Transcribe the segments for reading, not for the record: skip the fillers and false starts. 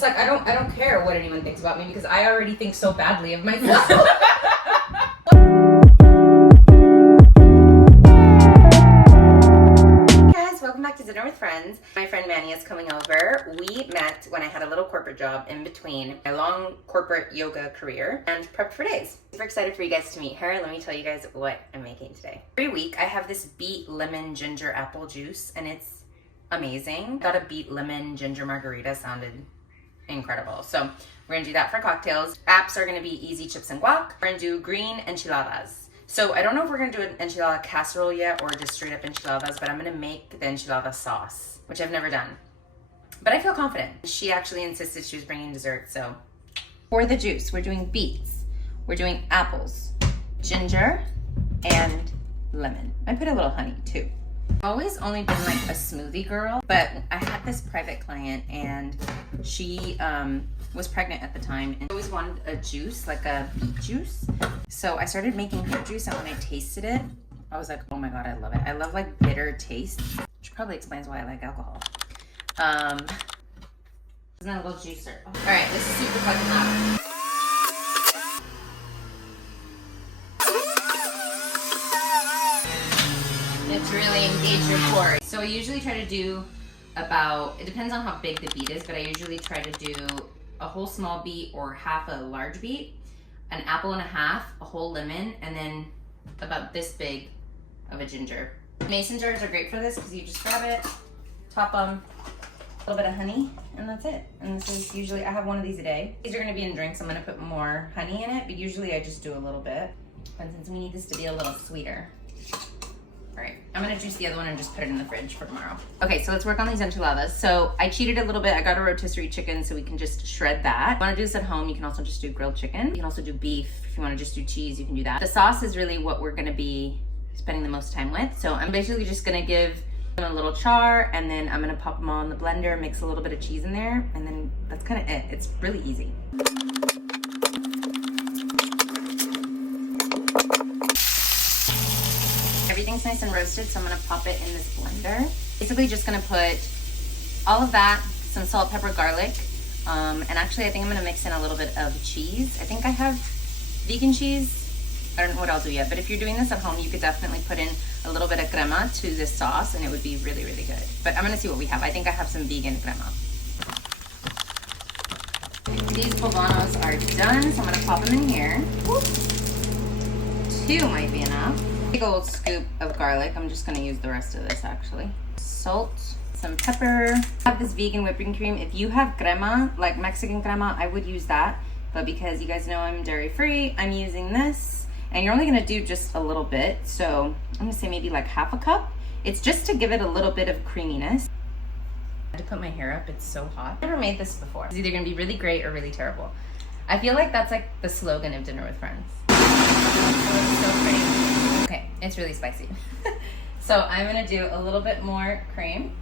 just like, I don't care what anyone thinks about me because I already think so badly of myself. Welcome back to Dinner with Friends. My friend Manny is coming over. We met when I had a little corporate job in between my long corporate yoga career and prepped for days. Super excited for you guys to meet her. Let me tell you guys what I'm making today. Every week I have this beet lemon ginger apple juice and it's amazing. Got a beet lemon ginger margarita, sounded incredible. So we're gonna do that for cocktails. Apps are gonna be easy chips and guac. We're gonna do green enchiladas. So I don't know if we're gonna do an enchilada casserole yet or just straight up enchiladas, but I'm gonna make the enchilada sauce, which I've never done. But I feel confident. She actually insisted she was bringing dessert, so. For the juice, we're doing beets, we're doing apples, ginger, and lemon. I put a little honey too. I've always only been like a smoothie girl, but I had this private client and she was pregnant at the time and always wanted a juice, like a beet juice. So I started making her juice and when I tasted it, I was like, oh my God, I love it. I love like bitter taste, which probably explains why I like alcohol. Isn't that a little juicer? Oh. All right, this is super fucking loud. It's really engage your core. So I usually try to do about, it depends on how big the beet is, but I usually try to do a whole small beet or half a large beet, an apple and a half, a whole lemon, and then about this big of a ginger. Mason jars are great for this because you just grab it, top them, a little bit of honey, and that's it. And this is usually, I have one of these a day. These are gonna be in drinks, I'm gonna put more honey in it, but usually I just do a little bit. And since we need this to be a little sweeter. All right, I'm gonna juice the other one and just put it in the fridge for tomorrow. Okay, so let's work on these enchiladas. So I cheated a little bit. I got a rotisserie chicken so we can just shred that. If you wanna do this at home, you can also just do grilled chicken. You can also do beef. If you wanna just do cheese, you can do that. The sauce is really what we're gonna be spending the most time with. So I'm basically just gonna give them a little char and then I'm gonna pop them all in the blender, mix a little bit of cheese in there, and then that's kind of it. It's really easy. Everything's nice and roasted, so I'm gonna pop it in this blender. Basically just gonna put all of that, some salt, pepper, garlic, and actually I think I'm gonna mix in a little bit of cheese. I think I have vegan cheese. I don't know what I'll do yet, but if you're doing this at home, you could definitely put in a little bit of crema to this sauce and it would be really, really good. But I'm gonna see what we have. I think I have some vegan crema. These poblanos are done, so I'm gonna pop them in here. Whoop. 2 might be enough. Big old scoop of garlic. I'm just gonna use the rest of this actually. Salt, some pepper. I have this vegan whipping cream. If you have crema, like Mexican crema, I would use that. But because you guys know I'm dairy free, I'm using this. And you're only gonna do just a little bit. So I'm gonna say maybe like half a cup. It's just to give it a little bit of creaminess. I had to put my hair up, it's so hot. I've never made this before. It's either gonna be really great or really terrible. I feel like that's like the slogan of Dinner with Friends. It's so pretty. Okay, it's really spicy. So I'm gonna do a little bit more cream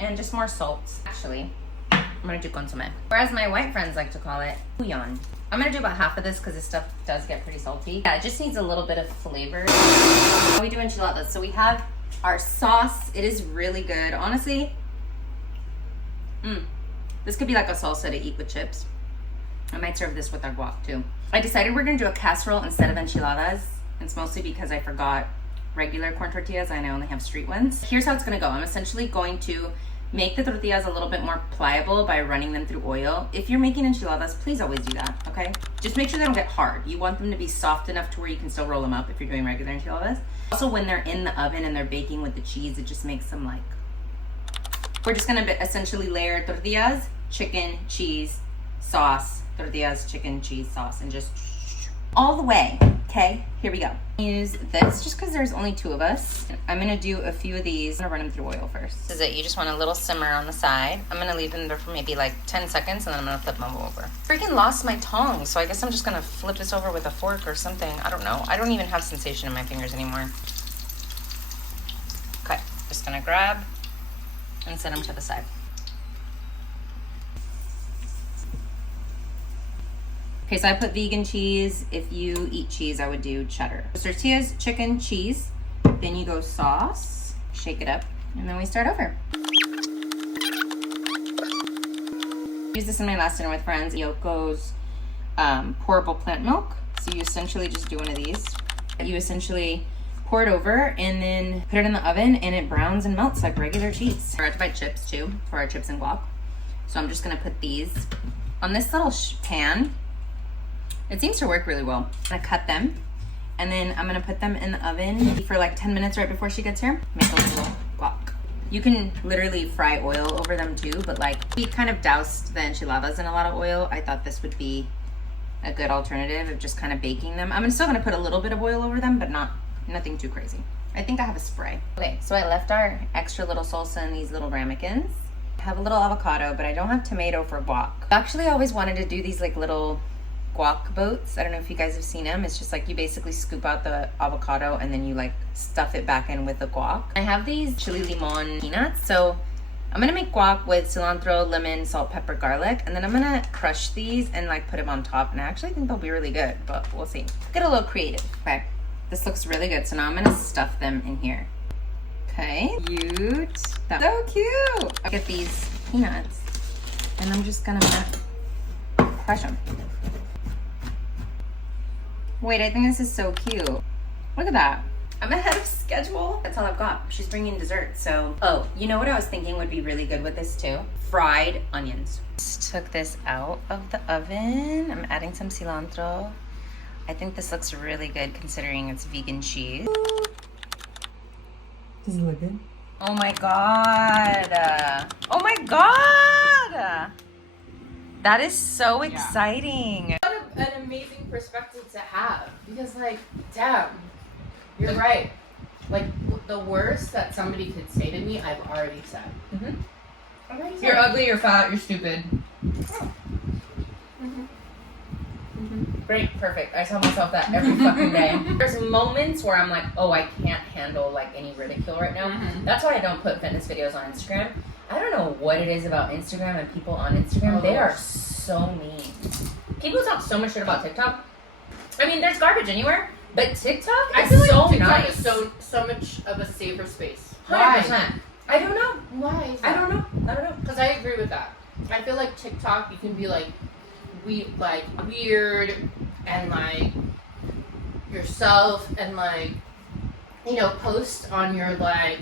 and just more salt. Actually, I'm gonna do consommé. Or as my white friends like to call it, bouillon. I'm gonna do about half of this because this stuff does get pretty salty. Yeah, it just needs a little bit of flavor. We do enchiladas. So we have our sauce. It is really good. Honestly, this could be like a salsa to eat with chips. I might serve this with our guac too. I decided we're gonna do a casserole instead of enchiladas. It's mostly because I forgot regular corn tortillas and I only have street ones. Here's how it's gonna go. I'm essentially going to make the tortillas a little bit more pliable by running them through oil. If you're making enchiladas, please always do that, okay? Just make sure they don't get hard. You want them to be soft enough to where you can still roll them up if you're doing regular enchiladas. Also, when they're in the oven and they're baking with the cheese, it just makes them like... We're just gonna essentially layer tortillas, chicken, cheese, sauce, tortillas, chicken, cheese, sauce, and just all the way, okay? Here we go. Use this just because there's only 2 of us. I'm gonna do a few of these. I'm gonna run them through oil first. This is it, you just want a little simmer on the side. I'm gonna leave them there for maybe like 10 seconds and then I'm gonna flip them over. Freaking lost my tongs, so I guess I'm just gonna flip this over with a fork or something. I don't know. I don't even have sensation in my fingers anymore. Okay, just gonna grab and set them to the side. Okay, so I put vegan cheese. If you eat cheese, I would do cheddar. Tortillas, chicken, cheese. Then you go sauce, shake it up, and then we start over. Use this in my last dinner with friends. Yoko's pourable plant milk. So you essentially just do one of these. You essentially pour it over and then put it in the oven and it browns and melts like regular cheese. I have to buy chips too for our chips and guac. So I'm just gonna put these on this little pan. It seems to work really well. I'm gonna cut them and then I'm gonna put them in the oven for like 10 minutes right before she gets here. Make a little guac. You can literally fry oil over them too, but like we kind of doused the enchiladas in a lot of oil. I thought this would be a good alternative of just kind of baking them. I'm still gonna put a little bit of oil over them, but nothing too crazy. I think I have a spray. Okay, so I left our extra little salsa in these little ramekins. I have a little avocado, but I don't have tomato for guac. Actually, I always wanted to do these like little guac boats. I don't know if you guys have seen them. It's just like you basically scoop out the avocado and then you like stuff it back in with the guac. I have these chili limon peanuts, so I'm gonna make guac with cilantro, lemon, salt, pepper, garlic, and then I'm gonna crush these and like put them on top. And I actually think they'll be really good, but we'll see. Get a little creative. Okay, this looks really good. So now I'm gonna stuff them in here. Okay, cute. So cute. I'll get these peanuts and I'm just gonna crush them. Wait, I think this is so cute. Look at that. I'm ahead of schedule. That's all I've got. She's bringing dessert, so. Oh, you know what I was thinking would be really good with this too? Fried onions. Just took this out of the oven. I'm adding some cilantro. I think this looks really good considering it's vegan cheese. Does it look good? Oh my God. Oh my God. That is so exciting. What an amazing perspective to have, because like, damn, you're right. Like the worst that somebody could say to me, I've already said. You're ugly, you're fat, you're stupid. Great, perfect. I tell myself that every fucking day. There's moments where I'm like, oh, I can't handle like any ridicule right now. That's why I don't put fitness videos on Instagram. I don't know what it is about Instagram and people on Instagram. They are so mean. People talk so much shit about TikTok. I mean, there's garbage anywhere, but TikTok I is feel like so TikTok nice. is so much of a safer space. 100%. I don't know. Why? Is I that? don't know. I don't know. Because I agree with that. I feel like TikTok, you can be like weird and like yourself and like, you know, post on your like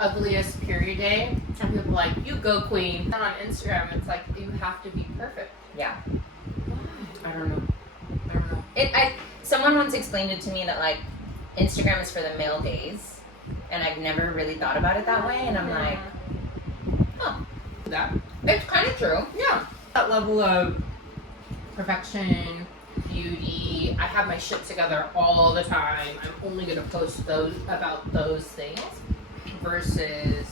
ugliest period day and people are like, you go queen. And on Instagram it's like you have to be perfect. Yeah. I don't know. Someone once explained it to me that like Instagram is for the male gaze, and I've never really thought about it that way, and I'm like, huh, That. it's kind of true. Yeah. That level of perfection, beauty. I have my shit together all the time. I'm only gonna post about those things versus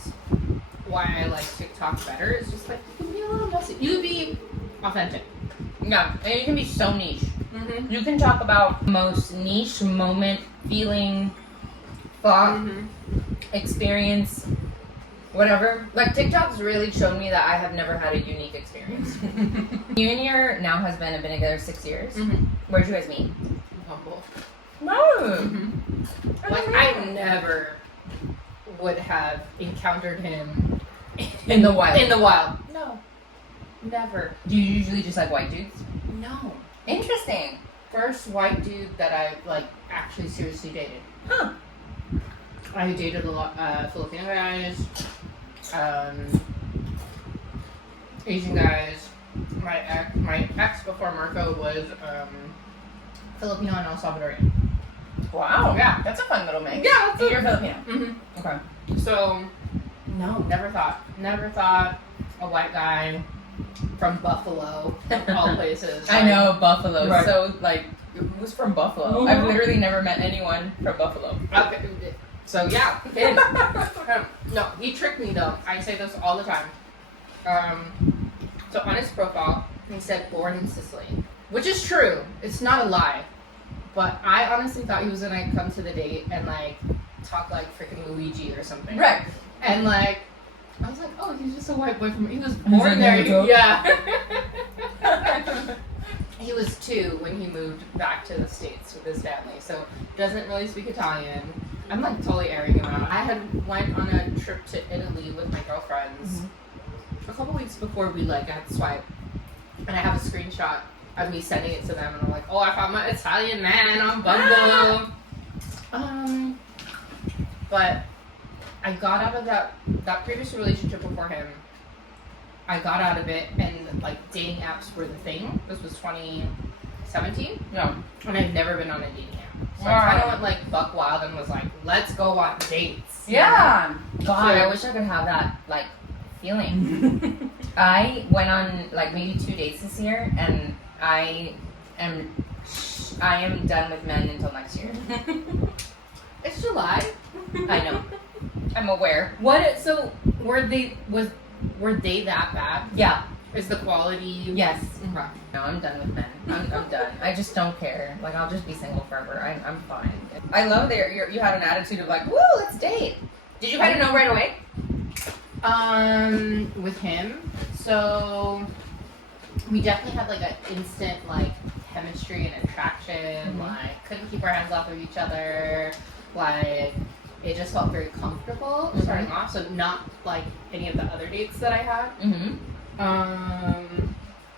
why I like TikTok better. It's just like you can be a little messy. You can be authentic. Yeah, and you can be so niche. You can talk about the most niche moment, feeling, thought, experience, whatever. Like TikTok's really shown me that I have never had a unique experience. You and your now husband have been together 6 years. Where'd you guys meet? Humble. No. Like I never would have encountered him In the wild. In the wild. No. Never. Do you usually just like white dudes? No. Interesting. First white dude that I like actually seriously dated. Huh. I dated a lot Filipino guys, Asian guys. My ex before Marco was Filipino and El Salvadorian. Wow. Yeah. That's a fun little mix. Yeah, that's You're Filipino. Okay. So, no, never thought a white guy from Buffalo, of all places. I know Buffalo. Right. So like, who's from Buffalo? I've literally never met anyone from Buffalo. Okay. So yeah, him. No, he tricked me though. I say this all the time. So on his profile, he said born in Sicily, which is true. It's not a lie. But I honestly thought he was gonna come to the date and like talk like freaking Luigi or something. Right. And like, I was like, oh, he's just a white boy from. He was born there. Yeah. He was 2 when he moved back to the States with his family, so doesn't really speak Italian. I'm like totally airing him out. I had went on a trip to Italy with my girlfriends a couple weeks before we like got swipe, and I have a screenshot of me sending it to them, and I'm like, oh, I found my Italian man on Bumble. But I got out of that previous relationship before him. I got out of it, and like dating apps were the thing. This was 2017. Yeah. And I've never been on a dating app. So I kind of went like buck wild and was like, let's go on dates. Yeah. God, So- I wish I could have that like feeling. I went on like maybe 2 dates this year, and I am done with men until next year. It's July. I know. I'm aware. What? So were they that bad? Yeah. Is the quality? Yes. Okay. No, I'm done with men. I'm done. I just don't care. Like, I'll just be single forever. I'm fine. I love that you had an attitude of like, woo, let's date. Did you kind of know right away? With him, so we definitely had like an instant like chemistry and attraction. Mm-hmm. Like, couldn't keep our hands off of each other. Like, it just felt very comfortable starting off. So not like any of the other dates that I had. Mm-hmm.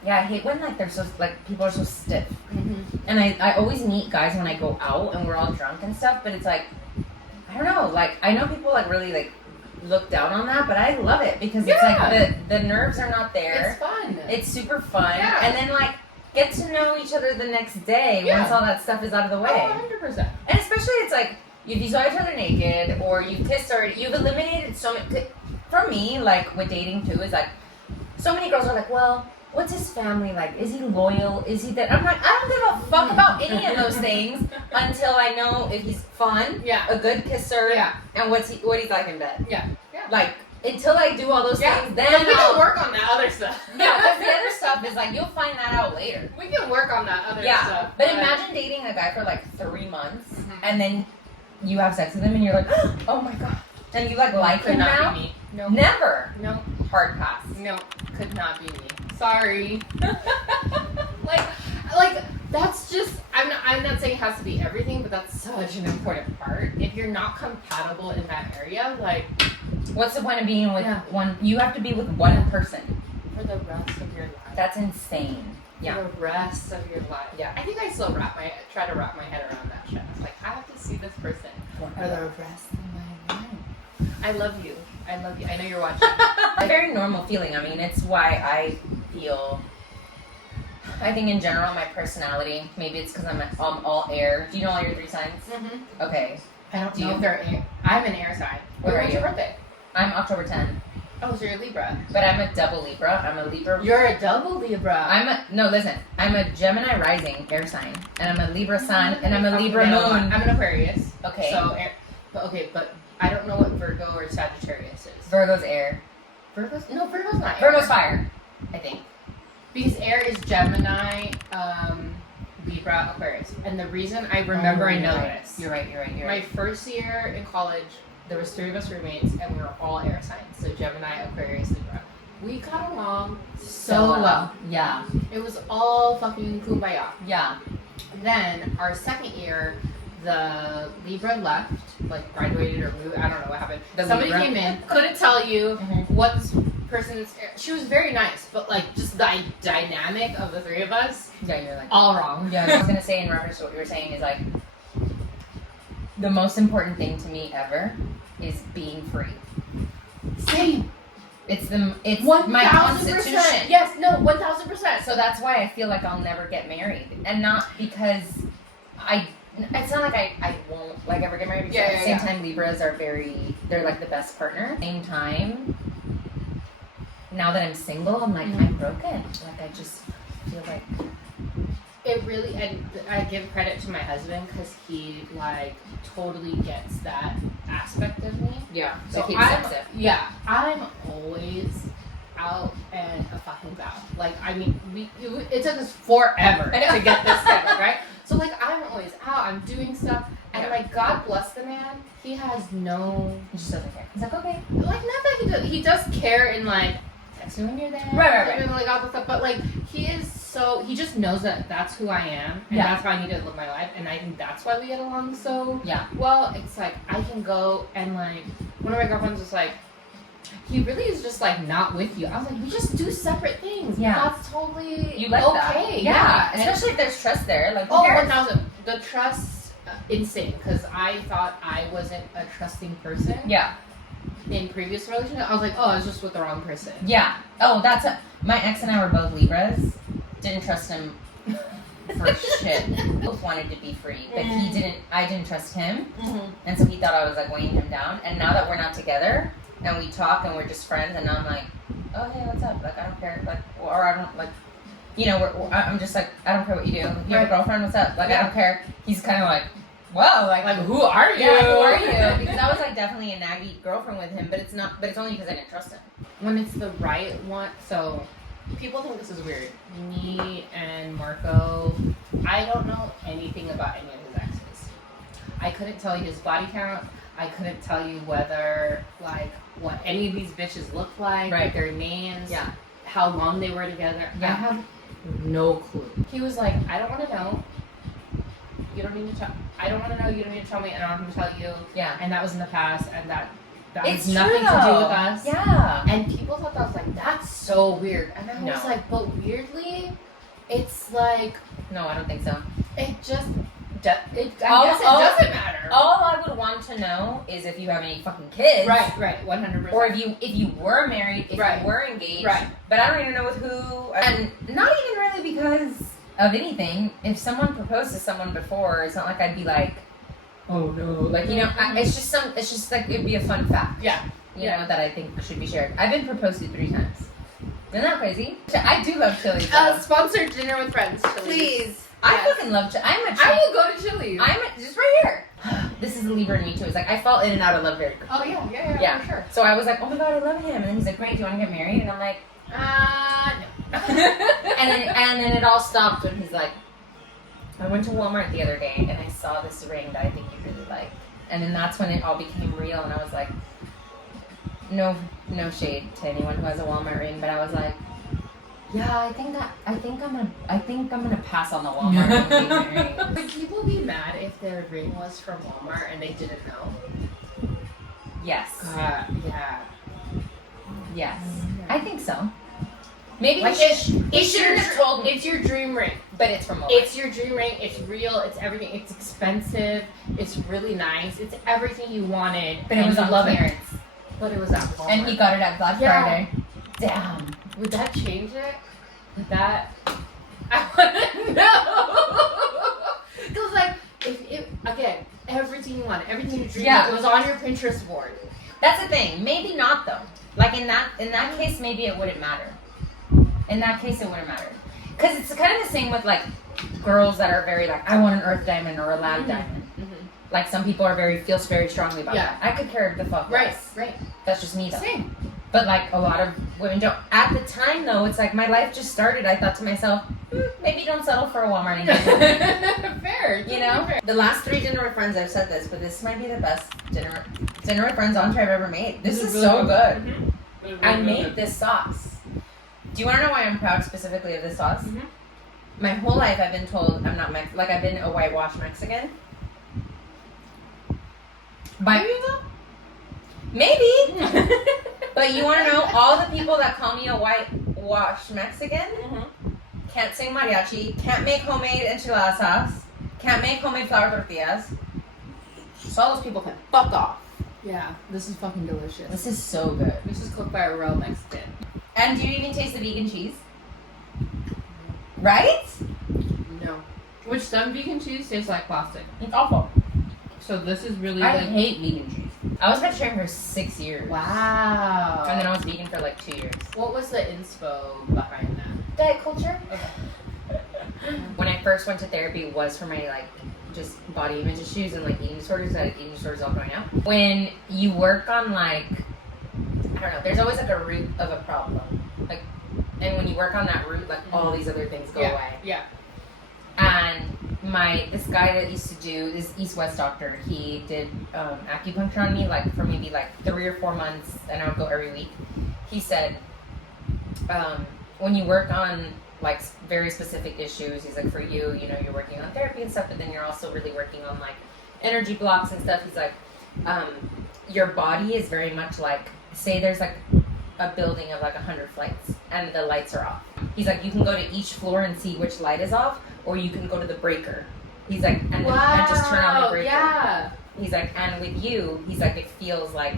Yeah, I hate when like they're so like people are so stiff. And I always meet guys when I go out and we're all drunk and stuff, but it's like, I don't know, like I know people like really like look down on that, but I love it because it's like the nerves are not there. It's fun. It's super fun. Yeah. And then like get to know each other the next day once all that stuff is out of the way. 100%. And especially it's like if you saw each other naked or you kissed already, you've eliminated so many. For me, like with dating too, is like so many girls are like, well, what's his family like? Is he loyal? Is he that? I'm like, I don't give a fuck about any of those things until I know if he's fun, a good kisser, and what he's like in bed. Yeah. Like until I do all those things, then we can work on that other stuff. Yeah, because the other stuff is like you'll find that out later. We can work on that other stuff. But imagine dating a guy for like 3 months and then you have sex with him and you're like, oh my god, and you like him now. Be me. No. Never. No. Hard pass. No, could not be me. Sorry. like that's just I'm not saying it has to be everything, but that's such an important part. If you're not compatible in that area, like what's the point of being with one? You have to be with one person for the rest of your life. That's insane. Yeah. For the rest of your life. Yeah. I think I still try to wrap my head around that shit. It's like I have to see this person for the rest of my life. I love you. I love you. I know you're watching. A very normal feeling. I mean, it's why I feel. I think in general, my personality. Maybe it's because I'm all air. Do you know all your 3 signs? Mm-hmm. Okay. I don't know if they're air. I'm an air sign. When's your birthday? I'm October 10. Oh, so you're a Libra. But I'm a double Libra. I'm a Libra. You're a double Libra. Listen. I'm a Gemini rising air sign, and I'm a Libra sun, and I'm a Libra moon. I'm an Aquarius. Okay. So, but I don't know what Virgo or Sagittarius is. Virgo's air. Virgo's not air. Virgo's fire, I think. Because air is Gemini, Libra, Aquarius. And the reason I remember I know this. You're right. My first year in college, there was 3 of us roommates, and we were all air signs. So Gemini, Aquarius, Libra. We got along so well. Yeah. It was all fucking kumbaya. Yeah. Then our second year, the Libra left, like graduated or moved. I don't know what happened. Somebody came in, couldn't tell you what this person's. She was very nice, but like just the dynamic of the 3 of us. Yeah, you're like all wrong. Yeah, I was gonna say in reference to what you were saying is like the most important thing to me ever is being free. Same. It's my 1000%. constitution. Yes, no, 1000%. So that's why I feel like I'll never get married, and not because it's not like I won't like ever get married. Because at the same time, Libras are they're like the best partner. At the same time, now that I'm single, I'm like I'm broken. Like I just feel like it really, and I give credit to my husband because he like totally gets that aspect of me. Yeah. So he accepts it. Yeah, I'm always out and a fucking about. Like I mean, it took us forever to get this settled, right? So like I'm always out, I'm doing stuff, and like God bless the man, he has no. He just doesn't care. He's like okay. Like not that he does care in like text me when you're there, right. And like all the stuff, but like he just knows that that's who I am, and that's how I need to live my life, and I think that's why we get along so well. It's like I can go and like one of my girlfriends was like, he really is just like not with you. I was like, we just do separate things. Yeah. That's totally You like okay. that. Yeah. Especially if there's trust there. Like, who cares? 1,000. The trust, insane. Because I thought I wasn't a trusting person. Yeah. In previous relationships, I was like, oh, I was just with the wrong person. Yeah. Oh, my ex and I were both Libras. Didn't trust him for shit. Both wanted to be free, but I didn't trust him. Mm-hmm. And so he thought I was like weighing him down. And now that we're not together and we talk and we're just friends, and now I'm like, oh, hey, what's up? Like, I don't care. Like, or I don't like, you know, I'm just like, I don't care what you do. You have a girlfriend? What's up? Like, I don't care. He's kind of like, well, like who are you? Yeah, who are you? Because I was like definitely a naggy girlfriend with him, but it's only because I didn't trust him. When it's the right one, so people think this is weird. Me and Marco, I don't know anything about any of his exes. I couldn't tell you his body count. I couldn't tell you whether, like, what any of these bitches look like, right. Their names, yeah, how long they were together. Yeah. I have no clue. He was like, I don't want to know. You don't need to tell. I don't want to know. You don't need to tell me. I don't have to tell you. Yeah. And that was in the past, and that it's has nothing to do with us. Yeah. And people thought that was like, that's so weird. And I was like, but weirdly, it's like, no, I don't think so. it just, I guess it doesn't matter. All I would want to know is if you have any fucking kids. Right, 100%. Or if you were married, if you were engaged. Right. But I don't even know with who. And not even really because of anything. If someone proposed to someone before, it's not like I'd be like, oh no. Like, you know, it's just like, it'd be a fun fact. Yeah. You know, that I think should be shared. I've been proposed to 3 times. Isn't that crazy? I do love Chili's. Sponsored dinner with friends, Chili's. Please. I fucking love Chili's. I will go to Chili's. Just right here. This is a Libra in me too. It's like I fall in and out of love very quickly. Oh yeah, for sure. So I was like, oh my god, I love him. And then he's like, great, do you want to get married? And I'm like, no. and then it all stopped when he's like, I went to Walmart the other day and I saw this ring that I think you really like. And then that's when it all became real, and I was like, no shade to anyone who has a Walmart ring, but I was like, yeah, I think I'm gonna pass on the Walmart ring being married. Would people be mad if their ring was from Walmart and they didn't know? Yes. Yeah. Yes. I think so. Maybe like he should have told me. It's your dream ring. But it's from Walmart. It's your dream ring. It's real. It's everything. It's expensive. It's really nice. It's everything you wanted. But it was on clearance. But it was at Walmart. And he got it at Black Friday. Damn. Would that change it? Would that... I want to know. Because, like, again, everything you wanted, everything you dreamed of, it was on your Pinterest board. That's the thing. Maybe not, though. Like, in that case, maybe it wouldn't matter. In that case, it wouldn't matter. Because it's kind of the same with, like, girls that are very, like, I want an earth diamond or a lab diamond. Mm-hmm. Like, some people feel very strongly about that. I could care the fuck less. Right. That's just me, though. Same. But, like, a lot of women don't. At the time, though, it's like my life just started. I thought to myself, maybe don't settle for a Walmart engagement. Fair. You know? Fair. The last 3 dinner with friends, I've said this, but this might be the best dinner with friends entree I've ever made. This is really so good. Mm-hmm. Really I made good. This sauce. Do you want to know why I'm proud specifically of this sauce? Mm-hmm. My whole life, I've been told I'm not like I've been a whitewash Mexican. Maybe. But you want to know, all the people that call me a whitewash Mexican can't sing mariachi, can't make homemade enchilada sauce, can't make homemade flour tortillas. So all those people can fuck off. Yeah, this is fucking delicious. This is so good. This is cooked by a real Mexican. And do you even taste the vegan cheese? Right? No. Which some vegan cheese tastes like plastic. It's awful. So this is really I hate vegan cheese. I was vegetarian for 6 years. Wow. And then I was vegan for like 2 years. What was the inspo behind that? Diet culture. Okay. When I first went to therapy, it was for my like just body image issues and like eating disorders. I had eating disorders all growing up. When you work on like, I don't know, there's always like a root of a problem. Like, and when you work on that root, like all these other things go away. Yeah. And this guy that used to do this East-West doctor, he did acupuncture on me like for maybe like 3 or 4 months, and I would go every week. He said, when you work on like very specific issues, he's like, for you, you know, you're working on therapy and stuff, but then you're also really working on like energy blocks and stuff. He's like, your body is very much like say there's like a building of like 100 flights and the lights are off. He's like, you can go to each floor and see which light is off, or you can go to the breaker. He's like, and just turn on the breaker. Yeah. He's like, and with you, he's like, it feels like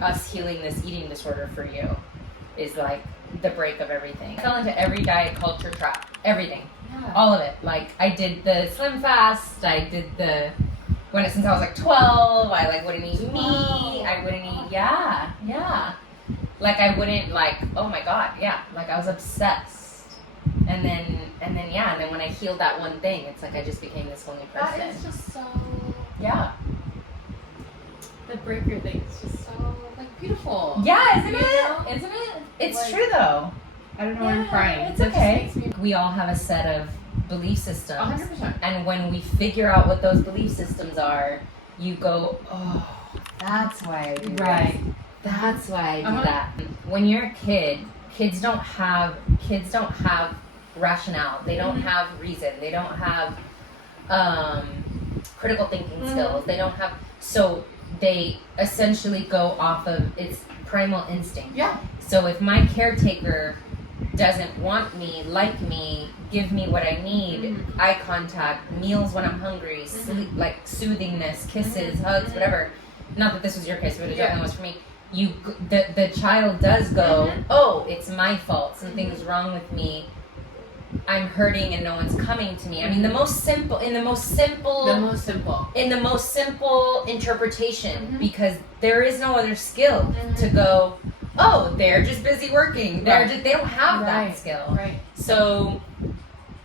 us healing this eating disorder for you is like the break of everything. I fell into every diet culture trap. Everything. Yeah. All of it. Like, I did the slim fast. I did the... since I was like 12, I like wouldn't eat meat. I wouldn't eat... Yeah. Like, I wouldn't like... Oh my God, yeah. Like, I was obsessed. And then when I healed that one thing, it's like I just became this whole new person. That is just so... Yeah. The breaker thing is just so, like, beautiful. Yeah, isn't You it? know? Isn't it? It's Like, true, though. I don't know why I'm crying. It's That just okay. makes me- We all have a set of belief systems. 100%. And when we figure out what those belief systems are, you go, oh, that's why I do Right. this. That's why I do that. When you're a kid, kids don't have rationale. They don't have reason. They don't have critical thinking skills. They don't have, so they essentially go off of its primal instinct. Yeah. So if my caretaker doesn't want me, like me, give me what I need, eye contact, meals when I'm hungry, sleep, like soothingness, kisses, hugs, whatever. Not that this was your case, but it definitely was for me. The child does go, oh, it's my fault. Something's wrong with me. I'm hurting and no one's coming to me. I mean, in the most simple interpretation, because there is no other skill to go, oh, they're just busy working. They don't have that skill. Right. So,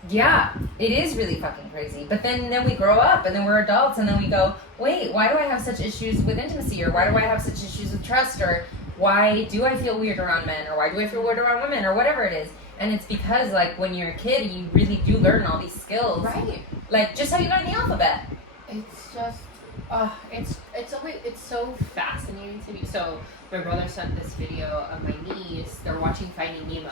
yeah, it is really fucking crazy. But then we grow up and then we're adults and then we go, wait, why do I have such issues with intimacy? Or why do I have such issues with trust? Or why do I feel weird around men? Or why do I feel weird around women? Or whatever it is. And it's because, like, when you're a kid, you really do learn all these skills. Right. Like, just how you learn the alphabet. It's just, it's so fascinating to me. So my brother sent this video of my niece. They're watching Finding Nemo,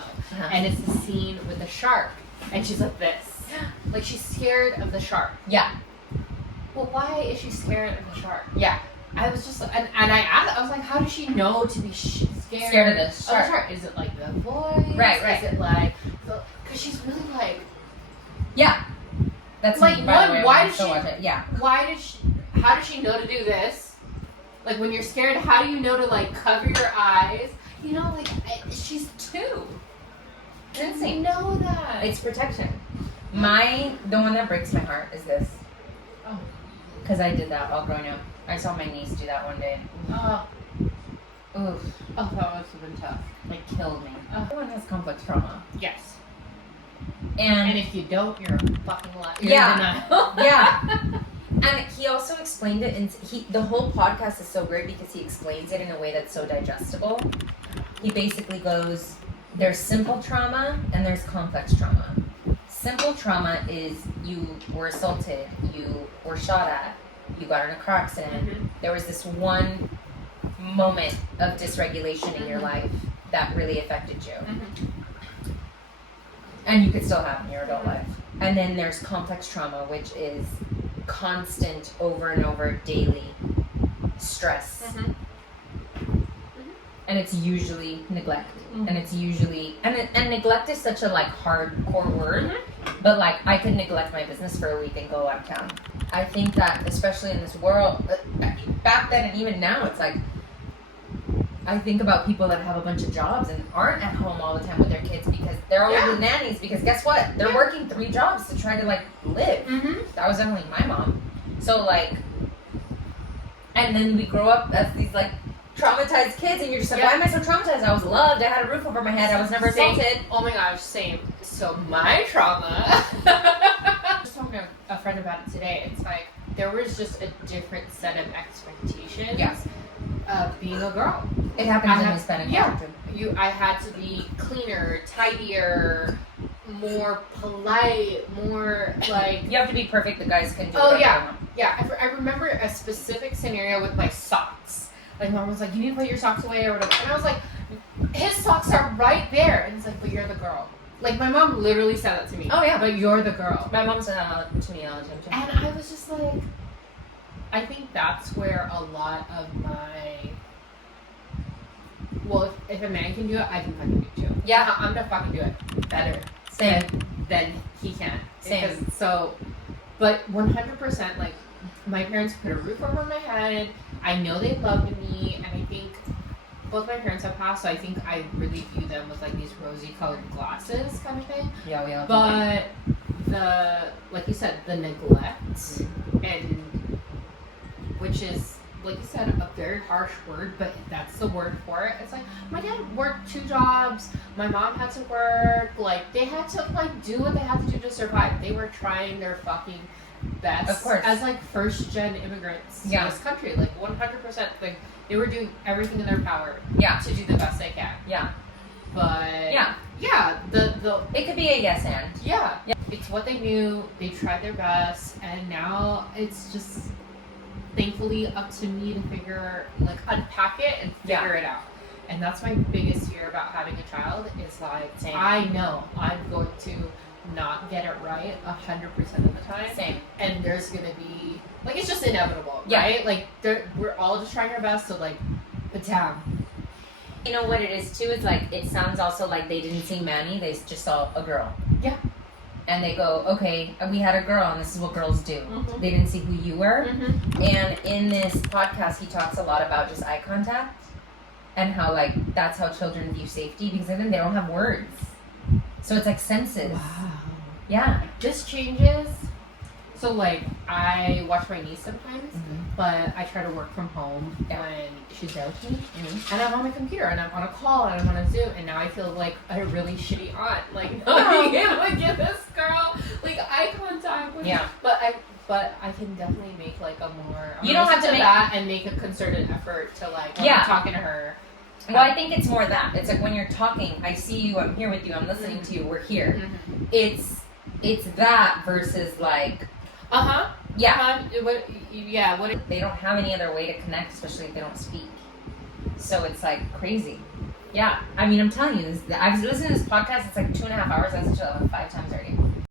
and it's the scene with the shark, and she's like this, like she's scared of the shark. Yeah. Well, why is she scared of the shark? Yeah. I was just, and I asked, I was like, how does she know to be Scared of the shark. Is it like the voice? Right. Is it like, because she's really like, yeah. That's like, me, by the way, why when does I she, watch it. Yeah. how does she know to do this? Like, when you're scared, how do you know to, like, cover your eyes? You know, like, she's 2. It's insane. Know that. It's protection. The one that breaks my heart is this. Oh. Because I did that while growing up. I saw my niece do that one day. Oh. Oof. Oh, that must have been tough. Like, killed me. Everyone has complex trauma. Yes. And And if you don't, you're a fucking liar. Yeah. Yeah. And he also explained it, and the whole podcast is so great because he explains it in a way that's so digestible. He basically goes, there's simple trauma and there's complex trauma. Simple trauma is you were assaulted, you were shot at, you got in a car accident. There was this one moment of dysregulation in your life that really affected you. And you could still have in your adult life. And then there's complex trauma, which is constant, over and over, daily stress. And it's usually neglect. And it's usually, and neglect is such a like hardcore word, but like I could neglect my business for a week and go out of town. I think that especially in this world, back then and even now, it's like, I think about people that have a bunch of jobs and aren't at home all the time with their kids because they're all with nannies, because guess what? They're working 3 jobs to try to like live. That was definitely my mom. So like, and then we grow up as these like traumatized kids and you're just like, why am I so traumatized? I was loved, I had a roof over my head, I was never assaulted. Oh my gosh, same. So my trauma, I was talking to a friend about it today. It's like, there was just a different set of expectations of being a girl. It happens in Hispanic culture. I had to be cleaner, tidier, more polite, more like... You have to be perfect, the guys can do Oh, whatever yeah. they want. Yeah, I remember a specific scenario with my socks. Like, mom was like, you need to put your socks away or whatever. And I was like, his socks are right there. And it's like, but you're the girl. Like, my mom literally said that to me. Oh, yeah. But you're the girl. My mom said that to me all the time, too. And I was just like, I think that's where a lot of my well, if a man can do it, I can fucking do it too. Yeah. I'm gonna fucking do it better Same. than he can. Same. Because, so, but 100%, like, my parents put a roof over my head. I know they loved me, and I think both my parents have passed, so I think I really view them with like these rosy colored glasses kind of thing. Yeah, we all do. But like you said, the neglect, and which is, like you said, a very harsh word, but that's the word for it. It's like, my dad worked 2 jobs, my mom had to work, like, they had to, like, do what they had to do to survive. They were trying their fucking best. Of course. As, like, first-gen immigrants Yeah. in this country. Like, 100%, like, they were doing everything in their power Yeah. to do the best they can. Yeah. But, Yeah. yeah, the It could be a yes and. yeah. It's what they knew, they tried their best, and now it's just thankfully up to me to unpack it and figure it out. And that's my biggest fear about having a child is like, Same. I know I'm going to not get it right 100% of the time. Same. And there's going to be, like, it's just inevitable, Yeah. right? Like, we're all just trying our best to, like, but damn. You know what it is too? It's like, it sounds also like they didn't see Manny, they just saw a girl. Yeah. And they go, okay, we had a girl and this is what girls do. Mhm. They didn't see who you were. Mm-hmm. And in this podcast, he talks a lot about just eye contact and how, like, that's how children view safety, because then they don't have words. So it's like senses. Wow. Yeah. This changes. So, like, I watch my niece sometimes, Mm-hmm. but I try to work from home Yeah. when she's there with me. Mm-hmm. And I'm on my computer, and I'm on a call, and I'm on a Zoom, and now I feel like a really shitty aunt. Like, not being able to give this girl, like, eye contact with Yeah. But I can definitely make, like, a more... You don't have to make that and make a concerted effort to, like, when Yeah. I'm talking to her. Well, I think it's more that. It's like when you're talking, I see you, I'm here with you, I'm listening to you, we're here. Mm-hmm. It's that versus like, Uh-huh. yeah. What They don't have any other way to connect, especially if they don't speak. So it's like crazy. Yeah. I mean, I'm telling you, I've listened to this podcast, it's like 2.5 hours, I listened to it like 5 times already.